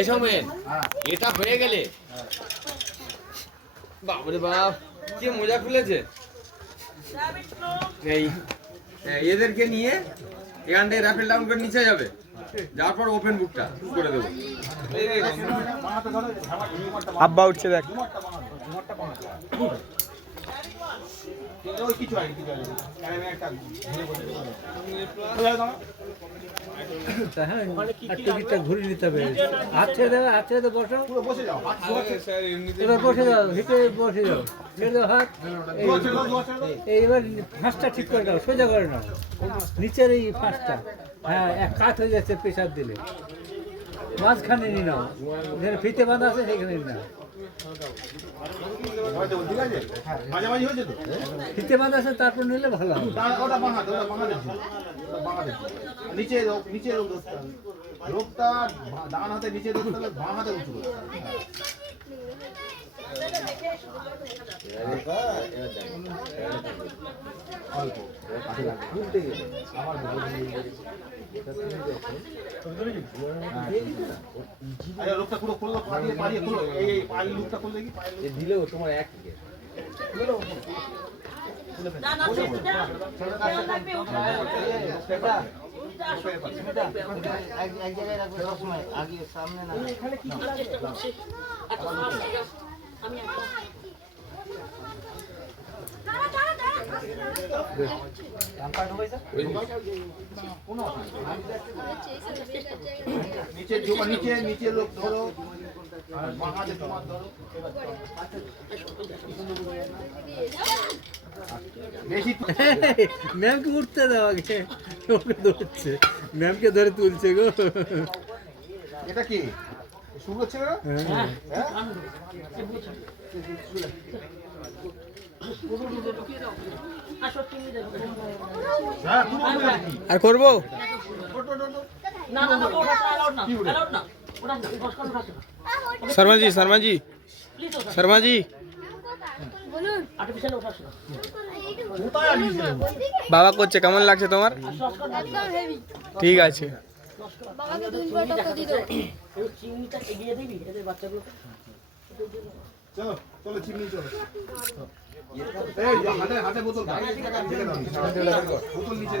এসো মেন এটা হয়ে গেলে বাপরে বাপ কি মজা খুলেছে এই এদেরকে নিয়ে এখান থেকে র্যাপেল ডাউন করে নিচে যাবে যাওয়ার পর ওপেন বুকটা করে দেবো আব্বা উঠছে দেখ টিকিটটা ঘুরে নিতে হবে হাত ছেড়ে দেবে হাত ছেড়ে দেবে বসো এবার বসে যাও হিটে বসে যাও ছেড়ে দাও হাত এইবার ফাঁসটা ঠিক করে দাও সোজা করে নাও নিচের এই ফাঁসটা হ্যাঁ এক কাত হয়ে যাচ্ছে প্রেশার দিলে মাঝখানে নিয়ে নাও যেখানে ফিতে বাঁধা আছে সেখানে নিয়ে নাও ফিতে বাঁধা আছে তারপর নিলে ভালো হবে নিচে নিচে রোগটা ডান হাতে নিচে বাঁ হাতে উঁচু লোকটা পুরো খুললো পাড়িয়ে খুলো এই পায়ের লোকটা খুললে কি দিলেও তোমার এক এক জায়গায় রাখবে সবসময় আগে সামনে না নিচে নিচে নিচে লোক ধরো আর বাঁ হাতে তোমার ধরো ম্যামকে উঠতে দাও আগে ওকে ধরছে ম্যামকে ধরে তুলছে গো এটা কি শুরু হচ্ছে না আর করবো শর্মা জি বাবা করছে কেমন লাগছে তোমার ঠিক আছে চলো চলো চিমনি চলো এই হাতে বোতল দাও বোতল নিচে